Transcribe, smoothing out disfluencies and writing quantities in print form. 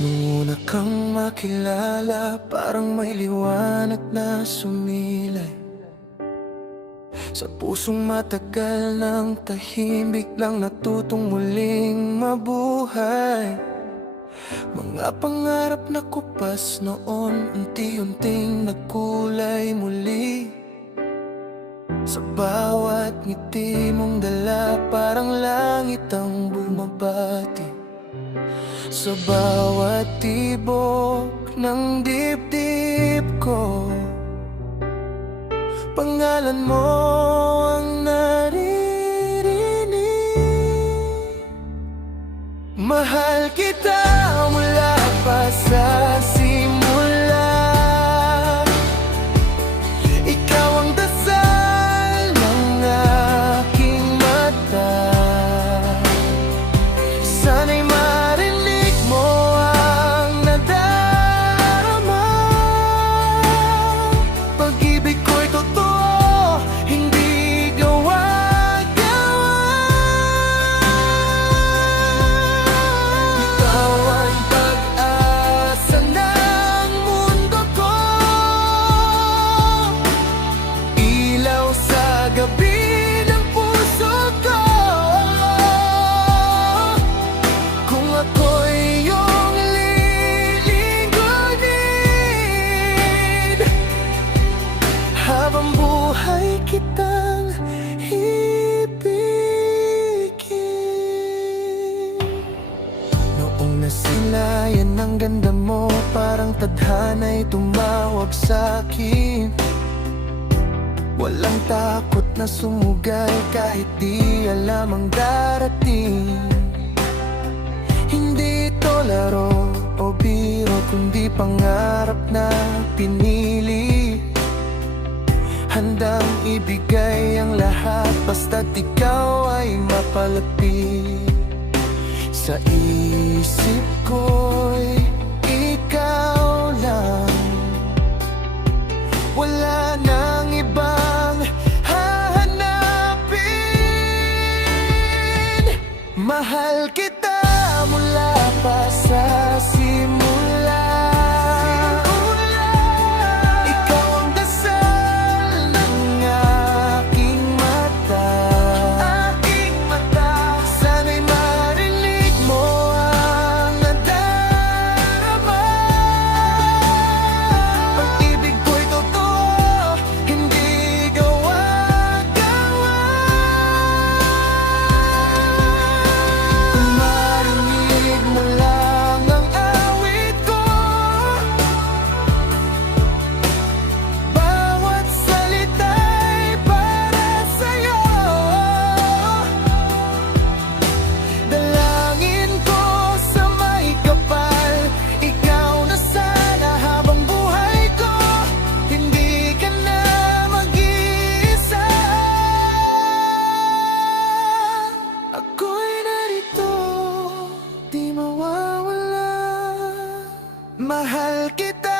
Nung una kang makilala, parang may liwanag na sumilay sa pusong matagal ng tahimik lang natutong muling mabuhay. Mga pangarap na kupas noon, unti-unting nagkulay muli. Sa bawat ngiti mong dala, parang langit ang bumabati. Sa bawat tibok ng dibdib ko, pangalan mo ang naririnig. Mahal kita mula pa sa simula. Ikaw ang dasal ng aking mata. Sana'y marinig mo ang nadarama. Pag-ibig ko'y totoo, hindi gawa-gawa. Ikaw ang pag-asa ng mundo ko, ilaw sa gabi ng puso ko. Kung ako'y iyong lilingkunin, habang buhay kitang ibigin. Noong nasilayan ang ganda mo, parang tadhana'y tumawag sa'kin. Walang takot na sumugal kahit di alam ang darating. Hindi ito laro o biro, kundi pangarap na pinili. Handang ibigay ang lahat basta't ikaw ay mapalapit. Sa isip ko'y ikaw lang, wala nang ibang hahanapin. Mahal kita mula pa sa simula. Ikaw ang dasal ng aking mata. Sana'y marinig mo ang nadarama. Pag-ibig ko'y totoo, hindi gawa-gawa. Kung marinig mo lang ang awit ko, bawat salita'y para sa'yo. Dalangin ko sa may kapal, ikaw na sana habang buhay ko, hindi ka na mag-iisa. Ako'y narito, di mawawala. Mahal kita